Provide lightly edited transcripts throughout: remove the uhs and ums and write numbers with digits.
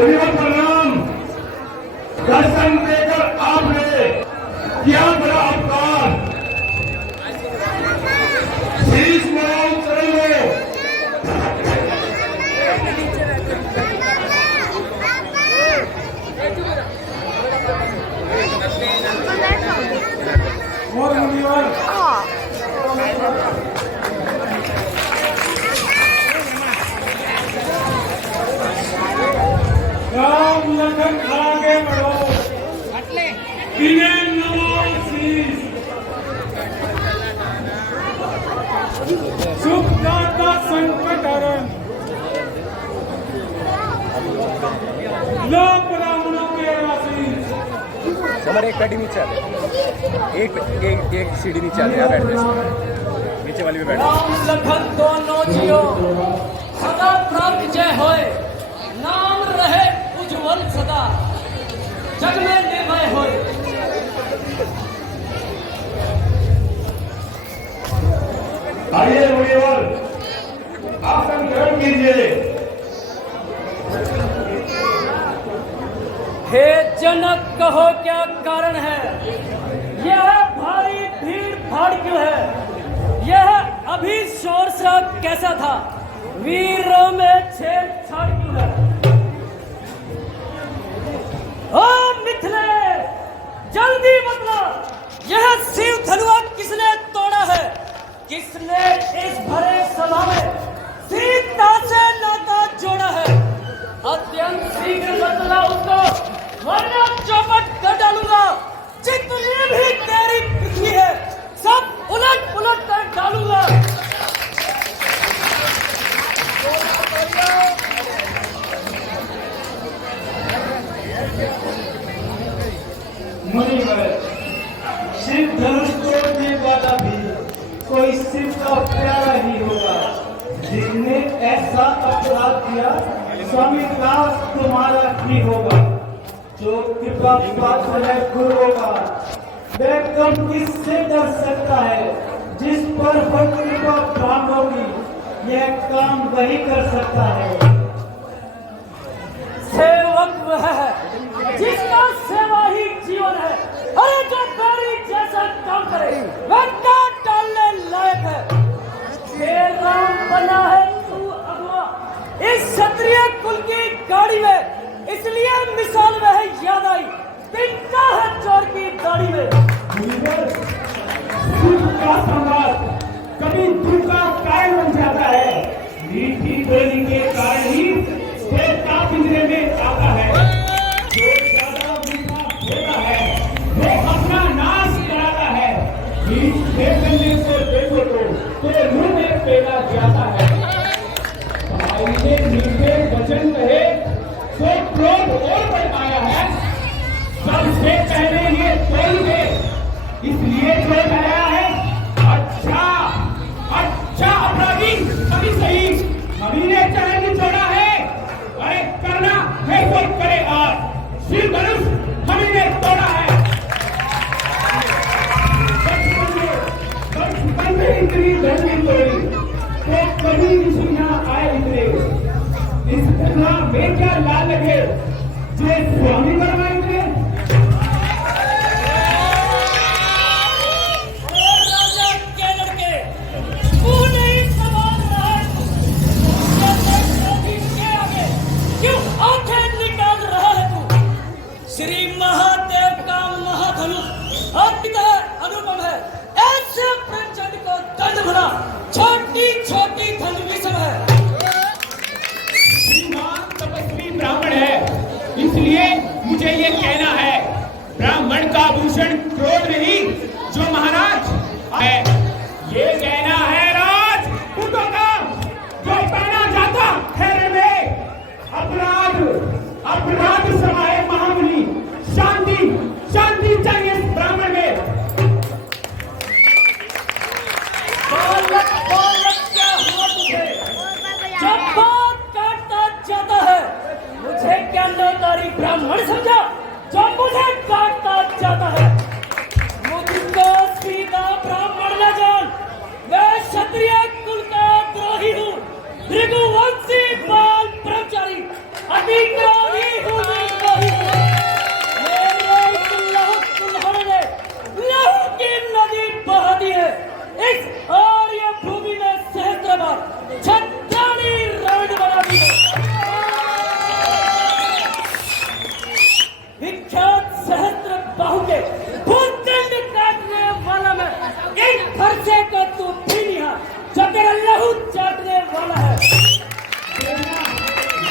मुनिवर प्रणाम। दर्शन देकर आपने किया बड़ा अपकार। शीश नवाओ चरण में। और मुनिवर राम लखन आगे बढ़ो। इन्हें नवाओ शीश। सुखदाता संकट हरण। लो ब्राह्मणों के आशीष। हमारे एक पैडी नीचे आते, एक सीढ़ी नीचे आते, यहाँ बैठते हैं, नीचे वाली भी बैठते। राम लखन दोनों जियो, सदा प्राप्त जय होए, नाम रहे उज्जवल सदा, जग में निर्भय होए। आइए मुनिवर, आसन ग्रहण कीजिए। हे जनक, कहो क्या कारण है? यह भारी भीड़ भाड़ क्यों है? यह अभी शोर शराब कैसा था? वीरों में छेड़छाड़ क्यों है? ओ मिथिले, जल्दी बतला, यह शिव धनुआ किसने तोड़ा है? किसने इस भरे सभा में सीता से नाता जोड़ा है? अत्यंत शीघ्र बतला उसको, वरना चौपट कर डालूंगा। जितनी भी तेरी पृथ्वी है, सब उलट पुलट कर डालूंगा। मुनिवर, शिव धनुष तोड़ने वाला भी कोई शिव का प्यारा ही होगा। जिसने ऐसा अपराध किया, स्वामी दास तुम्हारा ही होगा। जो कृपा पात्र है गुरुओं का, वह कम किससे डर सकता है? जिस पर हो कृपा ब्राह्मणों की, यह काम वही कर सकता है। सेवक वह है जिसका सेवा ही जीवन है। अरे जो बैरी जैसा काम करे, वह काट डालने लायक है। हे राम बना है तू अगवा इस क्षत्रिय कुल की गाड़ी में, इसलिए मिसाल वह याद आई, तिनका है चोर की दाढ़ी में। दुख का संवाद कभी दुख का कारण बन जाता है। मीठी बोली के कारण ही देवता पिंजरे में आता है। जो ज्यादा मीठा बोलता है, वो अपना नाश कराता है। मीठ देखने को देखो तो मुंह में पेला जाता है। भाई ने मीठे वचन कहे तो क्रोध और बढ़ आया है। सबसे पहले ये तोड़ दे, इसलिए जो आया है। अच्छा अच्छा अपराधी, अभी सही, अभी ने चरण जोड़ा है। अरे करना है तो करे, और शिव धनुष हमी ने तोड़ा है। बचपन में इतनी धरती तोड़ी तो कभी ऋषि यहाँ आए इतने। इस घटना में क्या लाल लगे जो स्वामी बनवाएंगे? राजा के लड़के, तू नहीं सवाल रहा के आगे क्यों आंखें निकाल रहा है तू? श्री महादेव का महाधनुष अद्भुत है, अनुपम है। ऐसे प्रचंड को दंड भरा, छोटी छोटी धन विषम है। तपस्वी ब्राह्मण है, इसलिए मुझे ये कहना है, ब्राह्मण का भूषण क्रोध नहीं, जो महाराज है। ये कहना है राजपूतों का, जो पहना जाता है में अपराध अपराध समाये महामुनि। शांति शांति चाहिए इस ब्राह्मण में। बालक बालक क्या हुआ तुझे? जब बात काटता जाता है, मुझे क्या नौकरी ब्राह्मण समझा जो मुझे काटता जाता है?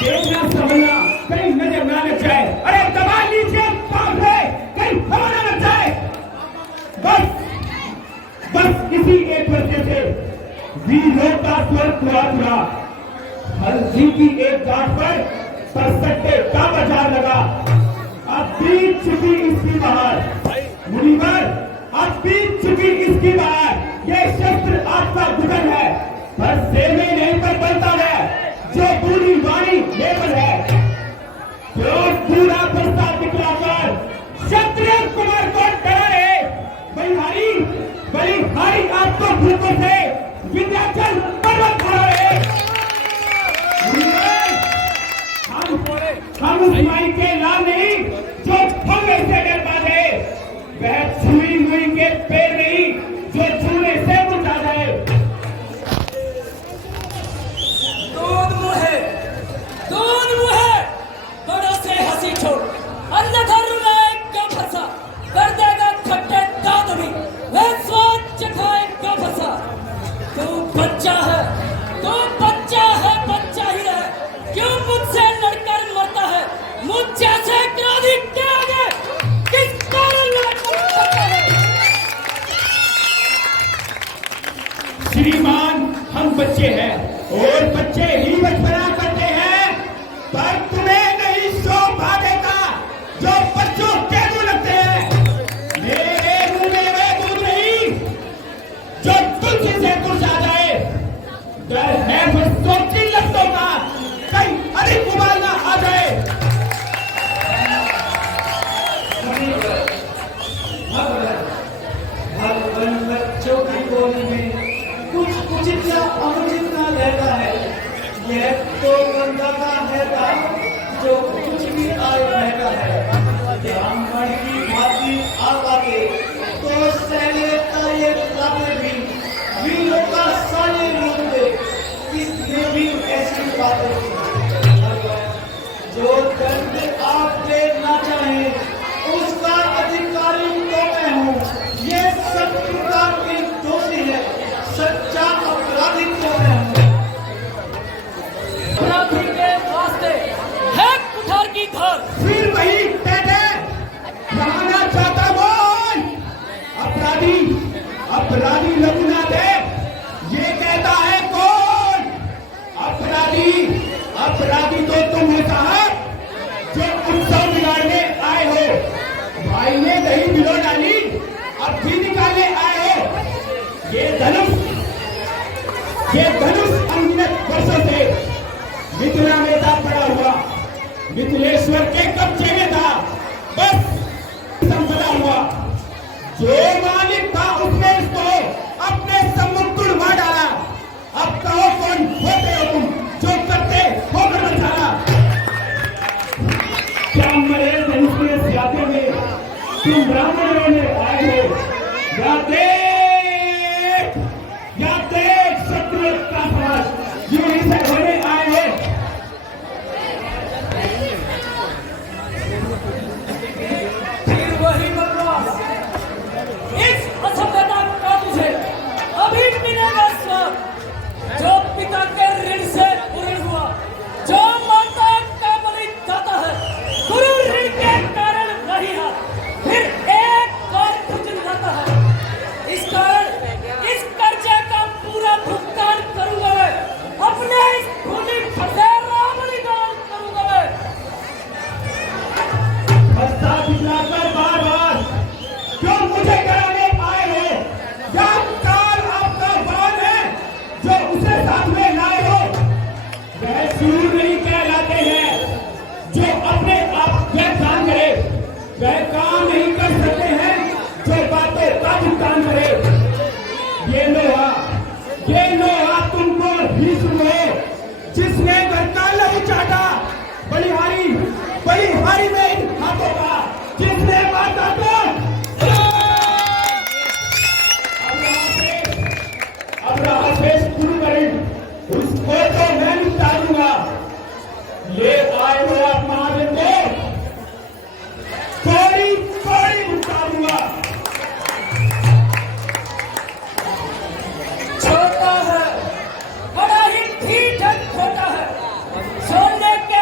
देखना समझना कहीं नजर ना लग जाए, अरे दबा लीजिए पाँव से कहीं हवा ना लग जाए। बस इसी एक वजह से वीरों का स्वर पूरा पूरा हल्दी की एक गांठ पर सट्टे का बाजार लगा। अब बीत चुकी इसकी बाहर मुनिवर, अब बीत चुकी इसकी बाहर। ये शस्त्र आपका दुल्हन है, पर सेवे नहीं पर बनता है जो पूरी वाणी लेवल है। जो पूरा प्रस्ताव दिखलाकर क्षत्रिय कुमार को डरा रहे, बलिहारी आपको भूखों से विंध्याचल पर्वत खड़ा रहे। हम उस माई के लाल नहीं जो फंगे से डर पाते, वह छुई मुई के पैर नहीं जो छूने से बुझा जाए। दूध मुहे बड़ों से हंसी छोड़, अन्यथा रुलाएगा फंसा, कर देगा खट्टे दांत भी, वह स्वाद चखाएगा फंसा। तू बच्चा है, बच्चा ही रहे, क्यों मुझसे लड़कर मरता है? मुझ जैसे क्रोधी के आगे किस कारण लड़कर मरता है? श्रीमान, हम बच्चे हैं और बच्चे ही बचपना करते हैं, पर तुम्हें नहीं सौभाग्य का जो बच्चों के मुंह लगते हैं। मेरे मुंह में वे दूध नहीं जो तुलसी से तुलस आ जाए। डर है बच्चों की लफ्जों का कहीं अधिक उबालना आ जाए। भगवान बच्चों की बोली में कुछ उचित या अनुचित ना रहता है। यह तो गंगा का रहता जो कुछ भी आए रहता है। ब्राह्मण की भांति आके तो सहलेता ये बातें भी वीरों का साले रूप दे, इसने भी ऐसी बातें की। जो दंड आप देना चाहे उसका अधिकारी तो मैं हूँ। ये सत्य का एक दोषी है, सच्चा अपराधी तो मैं हूँ। अपराधी के वास्ते है कुठार की धार। फिर वही कहते कहना चाहता बोल। अपराधी रघुनाथ है, ये कहता है कौन? अपराधी तो तुम हो साहब, जो उत्सव बिगाड़ने आए हो। भाई ने दही बिलो डाली, अब भी निकालने आए हो। ये धनुष अनगिनत वर्षों से मिथिला में था पड़ा हुआ, मिथिलेश्वर के कब्जे में था, बस संपदा हुआ। जो मालिक था उसने इसको अपने सम्मुख तुड़वा डाला। अब कहो कौन होते हो तुम जो करते हो कर बचाना? क्या मरे धनुष के सियाते में तुम ब्राह्मण रहने आए हो? या देख शत्रु का समाज यूं ही से होने आए हो। फिर वही बकवास, इस असभ्यता का तुझे अभी मिलेगा स्वाद। जो पिता के ऋण से ऋण हुआ, जो माता का बलि जाता है, गुरु ऋण के कारण नहीं है, फिर एक बार खुद जाता है। इस कारण इस कर्जे का पूरा भुगतान करूंगा मैं, अपने इस खूनी फसेरा बलिदान करूंगा मैं। बस्ता दिखलाकर बार क्यों मुझे कराने आए हो? क्या काल आपका बाल है जो उसे साथ में लाए हो? वह सूर नहीं कहलाते हैं जो अपने आप यह काम करे, वह काम नहीं कर सकते हैं जो बातों का भुगतान करे। ये लोहा तुमको ही सुनो, जिसने घर का लहू चाटा, बलिहारी में इन हाथों का जिसने माता को अब रहा शेष कुरुकरण, उसको तो मैं निपटा दूंगा। ले आए हो आप महादेव को कोड़ी निपटा दूंगा। छोटा है, बड़ा ही ठीक है, छोटा है, सोने के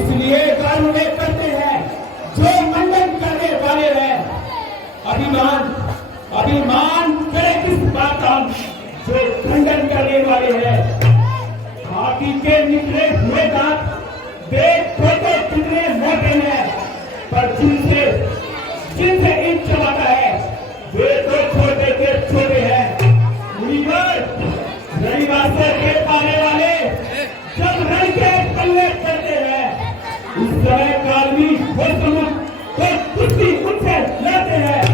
इसलिए गर्व वे करते हैं जो मंडन करने वाले हैं। अभिमान करे किस बात का जो खंडन करने वाले हैं। हाथी के निकले हुए दांत देख छोटे कितने मोटे हैं, पर जिनसे ईंट चबाता है वे तो छोटे के छोटे हैं। रही बात से खेल पाने वाले जब रण के पल्ले चलते हैं, उस समय कालवी वो समूह तो कुश्ती उनसे लड़ते हैं।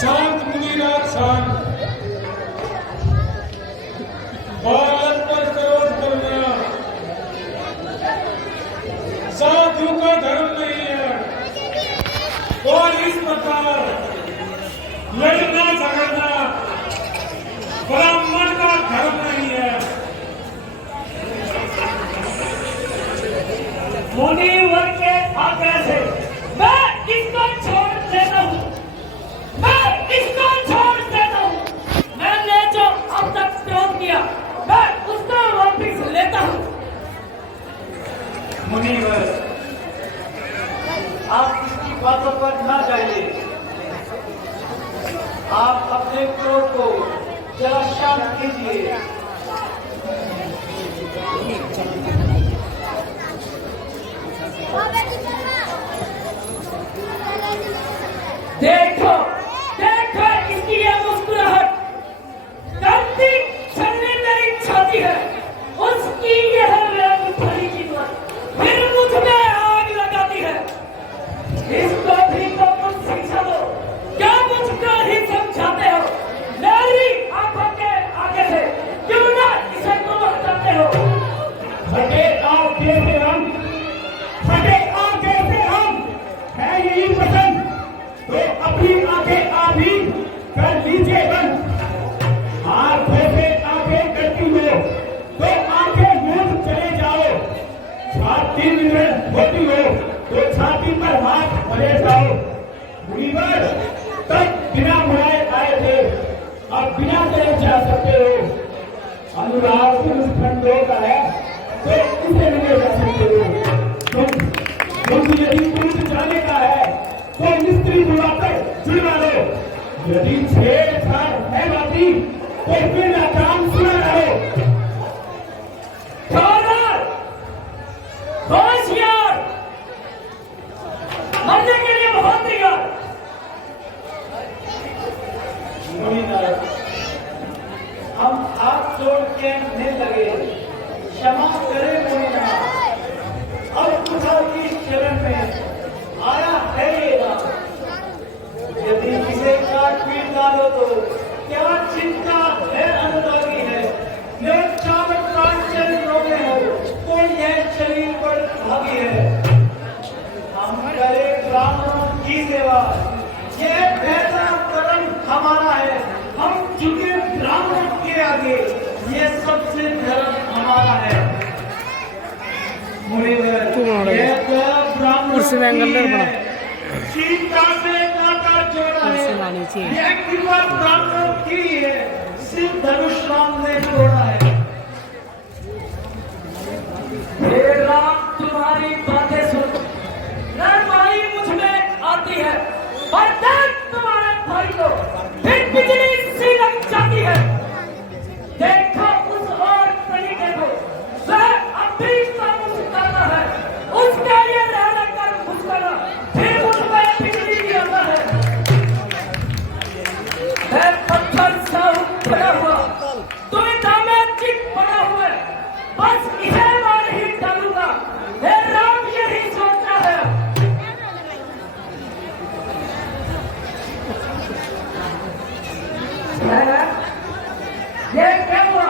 शांत मुनिराज शांत, भारत पर क्रोध करना साधु का धर्म नहीं है। और इस प्रकार लड़ना झगड़ना ब्राह्मण का धर्म नहीं है। मुनिवर के आग्रह से मैं इसको छोड़ देता हूँ, मैंने जो अब तक प्रयोग किया मैं उसको वापिस लेता हूँ। मुनिवर, आप इसकी बातों पर ना जाइए। आप अपने क्रोध को जरा शांत कीजिए। देखो इसकी ये मुस्कुराहट धरती छलने मेरी छाती है, उसकी यह फली की फिर मुझ में आग लगाती है। इसको भी तो कुछ शिक्षा दो, क्या मुझको ही समझाते हो? मेरी आंखों के आगे से क्यों ना इसे तुम हटाते हो? फटे आंखें से हम है यही पसंद, तो अपनी आंखें आप ही कर लीजिए बंद। आंखों से आंखें करती हो तो आंखें मूंद चले जाओ। छाती में होती हो तो छाती पर हाथ भरे जाओ। मुनिवर तब बिना बुलाए आए थे, अब बिना चले जा सकते हो। अनुराग खंडों का है तो इसे नहीं जा सकते हो। क्योंकि यदि पुरुष जाने का है तो मिस्त्री बुलाकर जुड़वा लो। यदि छेड़छाड़ है बाती तो फिर काम सुना रहो। होशियार, मरने के लिए बहुत तैयार। हम हाथ जोड़ के कहने लगे, क्षमा करें मुनिनाथ, अब खुदा की शरण में आया है ये राम। यदि इसे काट पीट डालो तो क्या चिंता है अनुरागी है। यह चावट कांचन रोगे हो तो यह शरीर पर भागी है। हम करें ब्राह्मणों की सेवा, यह बेहतर कर्म हमारा है। हम झुके ब्राह्मणों के आगे, यह सबसे धर्म हमारा है। मुनिवर, यह ब्राह्मण सीता से नाता जोड़ा है। यह कृपा ब्राह्मणों की है, सिर्फ धनुष राम ने जोड़ा है। हे राम, तुम्हारी बातें सुन नरमाई मुझ में आती है, पर देख तुम्हारे भाई को फिर बिजली सी लग जाती है। देखो उस और तरीके को, वह अब भी सामुझ करना है, उसके लिए रहना कर घुसना, फिर मुझ में बिजली की असर है। मैं पत्थर सा पड़ा हुआ, दुविधा में चित पड़ा हुआ है, बस इसे मार ही डालूंगा। हे राम, यही सोचना है। ये क्या हुआ?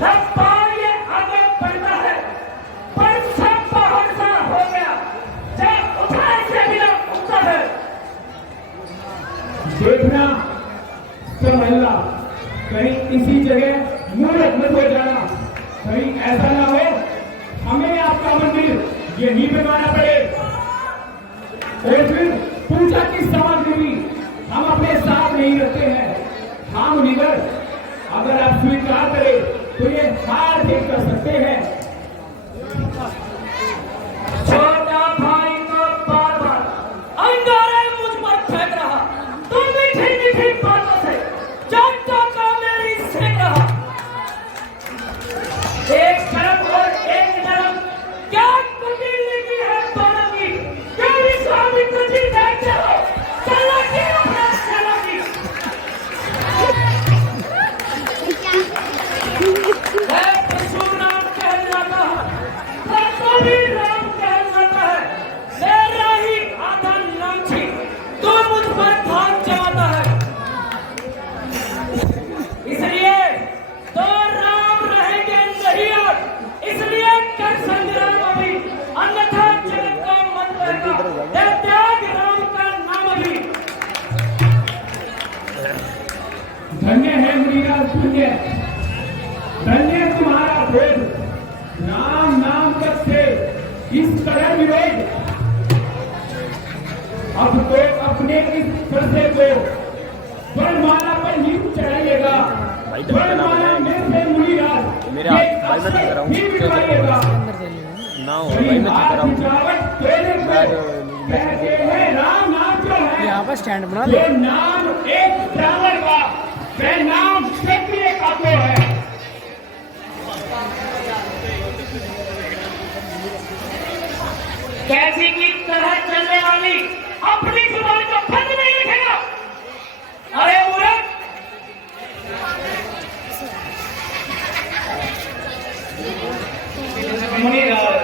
सब पार ये आगे बढ़ता है, पर सब जगह मूर्ख मत हो जाना, कहीं ऐसा ना हो हमें आपका मंदिर यही बनवाना पड़े और फिर पूजा की सामग्री भी हम अपने साथ नहीं रखते हैं। हाँ मुनिवर, अगर आप स्वीकार करें तो ये हार देख कर सकते हैं। छोटा भाई को बार बार अंगारे मुझ पर फेंक रहा, तुम मीठी मीठी बातों से चाचा का मेरी सेक रहा। एक शर्म और एक नरम क्या कुटिल की है दोनों की, क्यों स्वामी तुझी देखते हो चला की अपना चला की। मैं परशुराम कहलाता हूँ, भी राम कहलाता है, मेरा ही आधा नाम छी तू मुझ पर भाग जमाता है। इसलिए तो राम रहेंगे नहीं आज, इसलिए कर संग्राम अभी, अन्यथा जगत का मत रहेगा, दे त्याग राम का नाम अभी। धन्य है मुनिराज, धन्य धन्य तुम्हारा बोध, राम नाम तक से इस तरह विरोध। अब तो अपने इस फरसे को वरमाला पर ही चढ़ाइएगा, वरमाला में से मुनिराज मेरे हाथ भाई मैं कर रहा हूँ भी बिठवाइएगा। ना हो भाई मैं कर रहा हूँ। कहते हैं राम नाम जो है यहाँ पर स्टैंड बना वो नाम एक ब्राह्मण का, वह नाम क्षत्रिय का तो है। कैसी की तरह चलने वाली अपनी जुबान को बंद नहीं रखेगा। अरे मूर्ख, मुनिराज,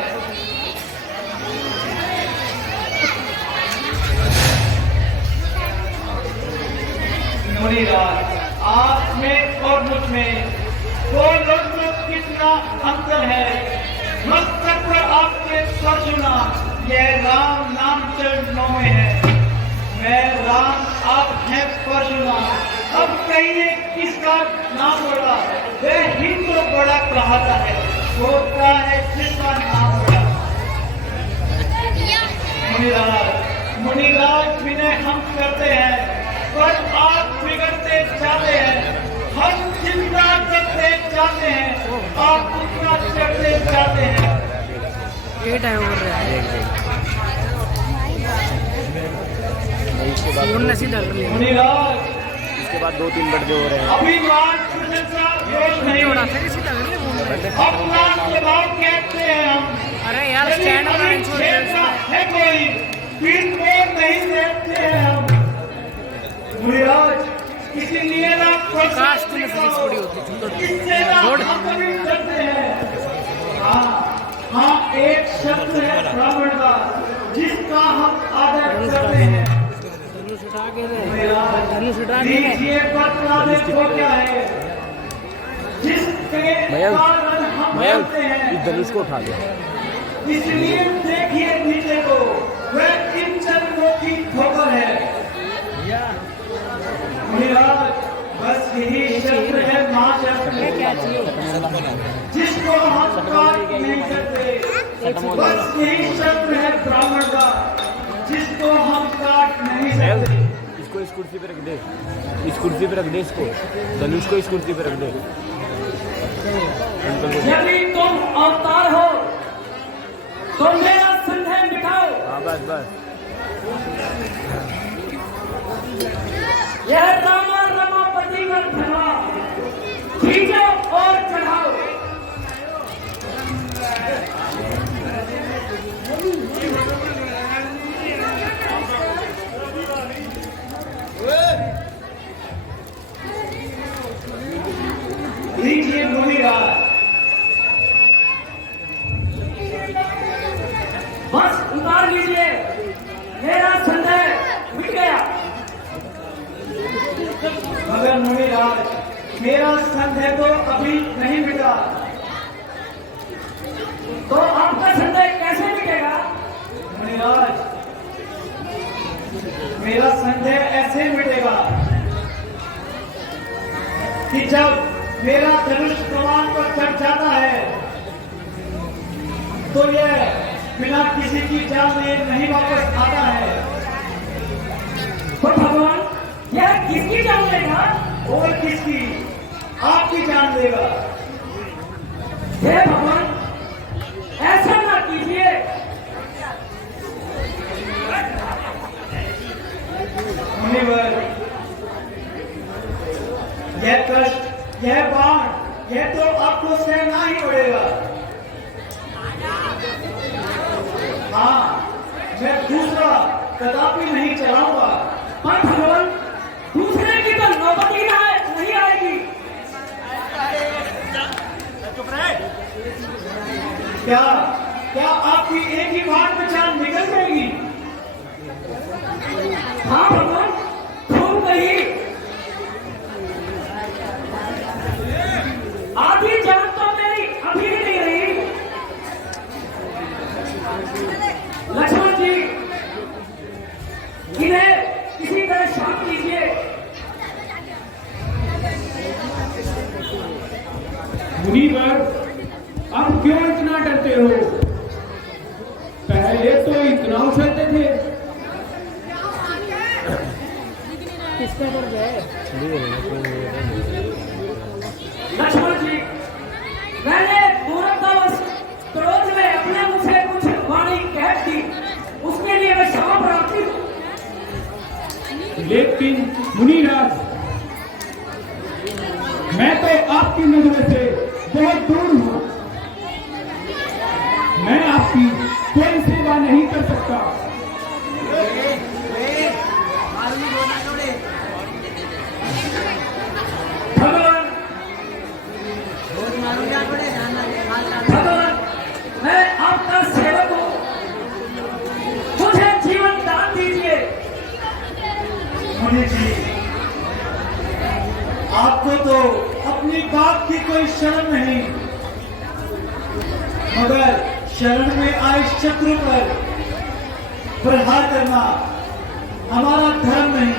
मुनिराज, आप में और मुझ में दो लोग में कितना अंतर है। मस्तक पर आपने सुना, यह राम नाम चरणों में है। मैं राम, आप हैं परशुराम। अब कहिए किसका नाम बड़ा, वह ही तो बड़ा कहता है, होता है जिसका नाम बड़ा। मुनिराज विनय हम करते हैं, पर आप बिगड़ते जाते हैं। हम जितना करते जाते हैं, आप उतना करते जाते हैं। ये टाइम हो रहा है फोन नसी डर रही है। मुनिराज, इसके बाद 2-3 बड़े हो रहे हैं। अभिमान प्रशंसा दोष नहीं होना, अपना स्वभाव कहते हैं हम। अरे यार स्टैंड है कोई पीठ को नहीं देखते हैं हम। मुनिराज, इसीलिए ना काश तुम फिजिक्स पढ़ी होती। इससे ना हम कभी डरते हैं। हाँ, एक शब्द है ब्राह्मण का, जिसका हम आदर करते हैं। धनुष उठा के धनुष उठा के देखिए बतलाने को क्या है, जिसके कारण हम डरते हैं। इस धनुष को उठा दे। इसलिए देखिए नीचे को, वह इन चरणों की ठोकर है। मुनिराज, बस यही शब्द है महाशब्द, क्या चाहिए जिसको हम काट नहीं सकते। बस यही शब्द है ब्राह्मण का, जिसको हम काट नहीं सकते। इसको इस कुर्सी पे रख दे, इस कुर्सी पे रख दे इसको, धनुष को इस कुर्सी पे रख दे। यदि तुम अवतार हो तो मेरा संदेह मिटाओ। हाँ बस बस। यह रामा रमापति का धर्मा खींचो और चढ़ाओ। लीजिए मुनिराज, बस उतार लीजिए, मेरा संदेह मिट गया। मगर मुनिराज, मेरा संदेह तो अभी नहीं मिटा। तो आपका संदेह कैसे मिटेगा? मुनिराज, मेरा संदेह ऐसे मिटेगा कि जब मेरा धनुष कमान पर चढ़ जाता है तो यह बिना किसी की जान लिए नहीं वापस आता है। तो भगवान यह किसकी जान लेगा? और किसकी? आपकी जान लेगा। हे भगवान ऐसा ना कीजिए। मुनिवर, यह कष्ट, यह बाण, यह तो आपको सहना ही पड़ेगा। हाँ, मैं दूसरा कदापि नहीं चलाऊंगा। पर भगवान दूसरे की तो नौबत ही नहीं आएगी। क्या आपकी एक ही बात में जान निकल जाएगी? हाँ भगवान खूब कही। आधी जान तो मेरी अभी भी नहीं रही। लक्ष्मण जी इन्हें किसी तरह शांत कीजिए। मुनिवर, अब क्यों इतना डरते हो? पहले तो इतना उछलते थे। किसका डर गया? लक्ष्मण जी मैंने पूर्णतावश क्रोध में अपने मुंह से कुछ वाणी कह दी, उसके लिए मैं क्षमा प्रार्थी हूँ। लेकिन मुनिराज, मैं तो आपकी नजर से बहुत दूर हूँ। मैं आपकी कोई सेवा नहीं कर सकता। भगवान भगवान मैं आपका सेवक हूँ, मुझे जीवन दान दीजिए। मुनि जी, आपको तो अपनी बात की कोई शर्म नहीं, मगर शरण में आए शत्रु पर प्रहार करना हमारा धर्म नहीं।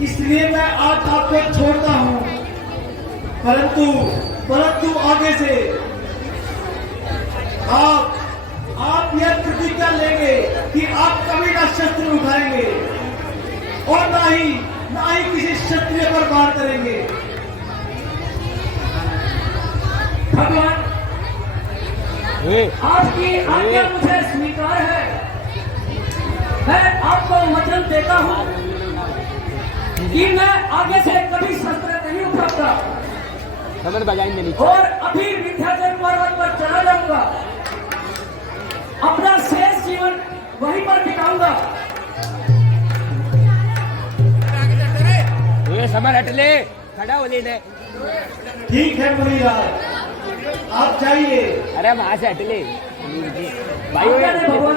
इसलिए मैं आज आपको छोड़ता हूं, परंतु आगे से आप यह प्रतिज्ञा लेंगे कि आप कभी ना शस्त्र उठाएंगे और ना ही किसी क्षत्रिय पर वार करेंगे। भगवान आपकी आज्ञा मुझे स्वीकार है। मैं आपको वचन देता हूँ कि मैं आगे से कभी शस्त्र नहीं उठाऊंगा और अभी विंध्याचल पर्वत पर चला जाऊंगा, अपना शेष जीवन वहीं पर बिताऊंगा। समर हटले, खड़ा हो लेने। ठीक है मुनिराज, आप जाइए। अरे वहां से हटले भाई। भगवान